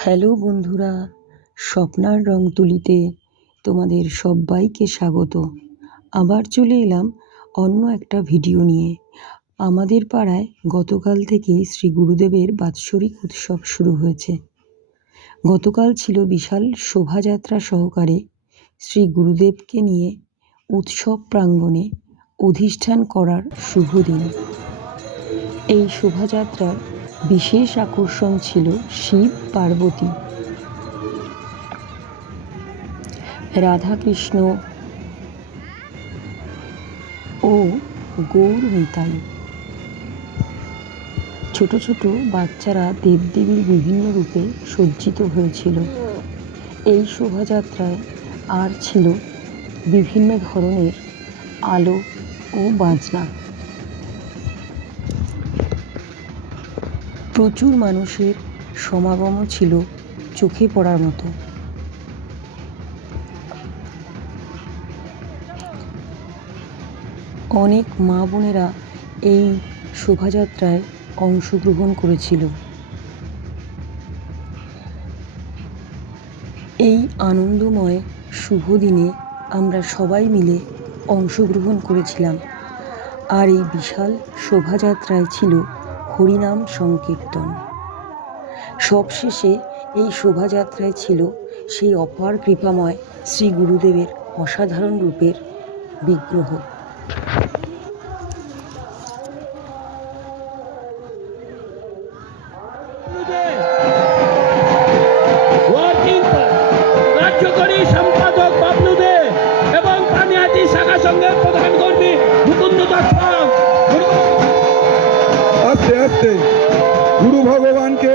Hello বন্ধুরা, স্বপ্নার রং তুলিতে তোমাদের সবাইকে স্বাগত। আবার চলে এলাম অন্য একটা ভিডিও নিয়ে। আমাদের পাড়ায় গতকাল থেকে শ্রী গুরুদেবের বাৎসরিক উৎসব শুরু হয়েছে। গতকাল ছিল বিশাল শোভাযাত্রা সহকারে শ্রী গুরুদেবকে নিয়ে উৎসব প্রাঙ্গণে অধিষ্ঠান করার শুভ দিন। এই শোভাযাত্রার বিশেষ আকর্ষণ ছিল শিব পার্বতী, রাধাকৃষ্ণ ও গৌর নিতাই। ছোট ছোট বাচ্চারা দেবদেবীর বিভিন্ন রূপে সজ্জিত হয়েছিল। এই শোভাযাত্রায় আর ছিল বিভিন্ন ধরনের আলো ও বাজনা। প্রচুর মানুষের সমাগমও ছিল চোখে পড়ার মতো। অনেক মা বোনেরা এই শোভাযাত্রায় অংশগ্রহণ করেছিল। এই আনন্দময় শুভ দিনে আমরা সবাই মিলে অংশগ্রহণ করেছিলাম। আর এই বিশাল শোভাযাত্রায় ছিল হরিনাম সংকীর্তন। সবশেষে এই শোভাযাত্রায় ছিল সেই অপার কৃপাময় শ্রী গুরুদেবের অসাধারণ রূপের বিগ্রহ। কার্যকরী সম্পাদক বাবলু দে এবং পানিহাটি শাখা সংঘের প্রধান কর্মী মুকুন্দ দত্ত আস্তে আস্তে গুরু ভগবানকে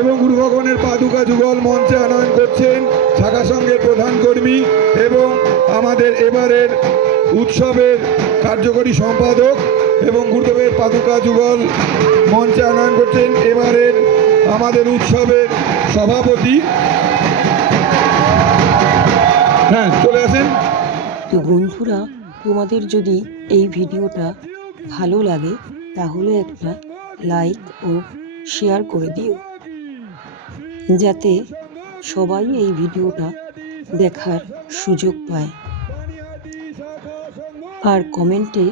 এবং গুরু ভগবানের পাদুকা যুগল মঞ্চে আনয়ন করছেন শাখা সংঘের প্রধান কর্মী এবং আমাদের এবারের উৎসবের কার্যকরী সম্পাদক এবং গুরুদেবের পাদুকা যুগল মঞ্চে আনয়ন করছেন এবারের আমাদের উৎসবের সভাপতি। হ্যাঁ, চলে আসেন। তো বন্ধুরা, তোমাদের যদি এই ভিডিওটা ভালো লাগে তাহলে একটা লাইক ও শেয়ার করে দিও, যাতে সবাই এই ভিডিওটা দেখার সুযোগ পায়। আর কমেন্টে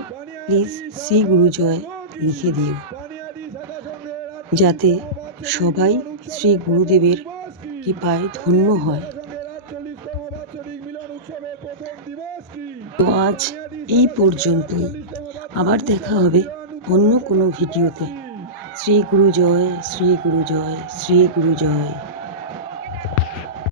প্লিজ শ্রী গুরুজয় লিখে দিও, যাতে সবাই শ্রী গুরুদেবের কৃপায় ধন্য হয়। তো আজ এই পর্যন্তই। আবার দেখা হবে অন্য কোনো ভিডিওতে। শ্রী গুরু জয়, শ্রী গুরু জয়, শ্রী গুরু জয়।